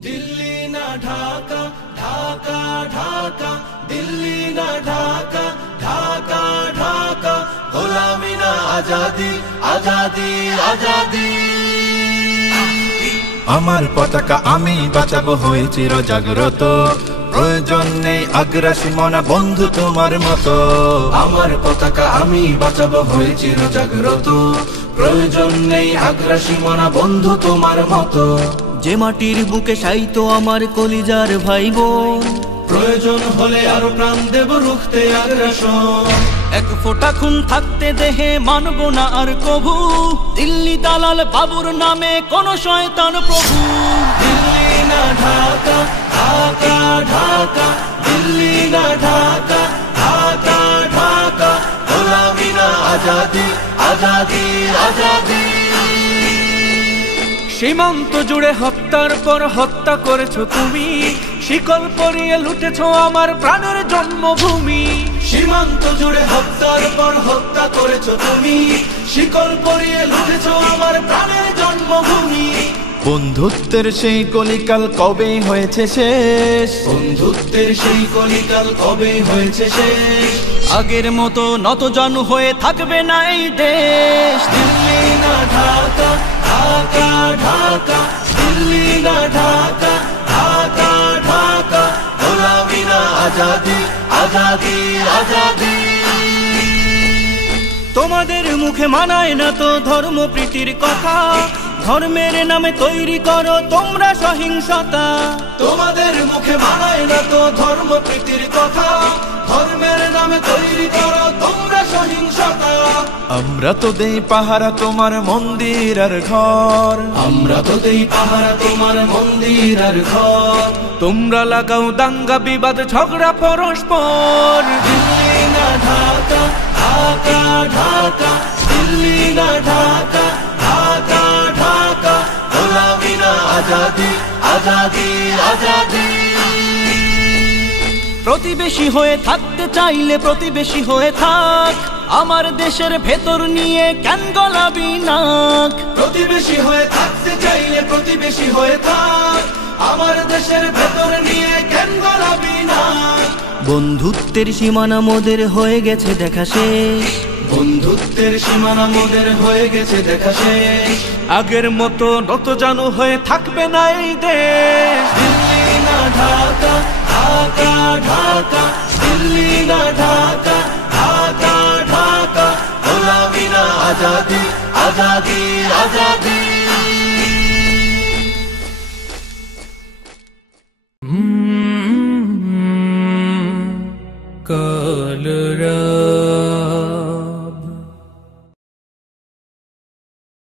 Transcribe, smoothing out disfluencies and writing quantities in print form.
दिल्ली ना ढाका ढाका ढाका दिल्ली ना ढाका ढाका ढाका গোলামি না আজাদি আজাদি আজাদি আমার পতাকা আমি বাঁচাবো হয়ে চির জাগ্রত প্রয়োজন নেই আগ্রাসী মনা বন্ধু তোমার মতো আমার পতাকা আমি বাঁচাবো হয়ে চির জাগ্রত প্রয়োজন নেই আগ্রাসী মনা বন্ধু তোমার মতো যে মাটির বুকে সাইতো আমার কলিজার ভাই বোন প্রয়োজন হলে আরো প্রাণ দেব রুখতে আগ্রাসন এক ফোঁটা খুন থাকতে দেহে মানব না আর কভু দিল্লি দালাল বাবুর নামে কোন শয়তান প্রভু দিল্লি না ঢাকা ঢাকা ঢাকা দিল্লি না ঢাকা ঢাকা ঢাকা গোলামি না আজাদি আজাদি আজাদি সীমান্ত জুড়ে হত্যার পর হত্যা করেছো তুমি শিকল পরিয়ে লুটেছো আমার প্রাণের জন্মভূমি সীমান্ত জুড়ে হত্যার পর হত্যা করেছো তুমি শিকল পরিয়ে লুটেছো আমার প্রাণের জন্মভূমি বন্ধুত্বের সেই কলিকাল কবে হয়েছে শেষ বন্ধুত্বের সেই কলিকাল কবে হয়েছে শেষ আগের মতো নতজানু হয়ে থাকবে না এই দেশ দিল্লি না ঢাকা ঢাকা ঢাকা দিল্লি না ঢাকা ঢাকা ঢাকা গোলামি না আজাদি আজাদি আজাদি তোমাদের মুখে মানায় না তো ধর্মপ্রীতির কথা ধর্মের নামে তৈরি করো তোমরা সহিংসতা তোমাদের মুখে মানায় না তো ধর্মপ্রীতির কথা ধর্মের নামে তৈরি করো তোমরা সহিংসতা আমরা তো দেই পাহারা তোমার মন্দির আর ঘর আমরা তো দেই পাহারা তোমার মন্দির আর ঘর তোমরা লাগাও দাঙ্গা বিবাদ ঝগড়া পরস্পর দিল্লি না ঢাকা ঢাকা ঢাকা দিল্লি না ঢাকা ঢাকা ঢাকা গোলামি না আজাদি আজাদি আজাদি প্রতিবেশী হয়ে থাকতে চাইলে প্রতিবেশী হয়ে থাক আমার দেশের ভেতর নিয়ে কেন গলাবি নাক প্রতিবেশী হয়ে থাকতে চাইলে প্রতিবেশী হয়ে থাক আমার দেশের ভেতর নিয়ে কেন গলাবি না বন্ধুত্বের সীমানা মোদের হয়ে গেছে দেখা শেষ বন্ধুত্বের সীমানা মোদের হয়ে গেছে দেখা শেষ আগের মতো নতজানু হয়ে থাকবে না এই দেশ দিল্লি না ঢাকা ঢাকা ঢাকা দিল্লি না ঢাকা ঢাকা ঢাকা গোলামি না আজাদি আজাদি আজাদি কাল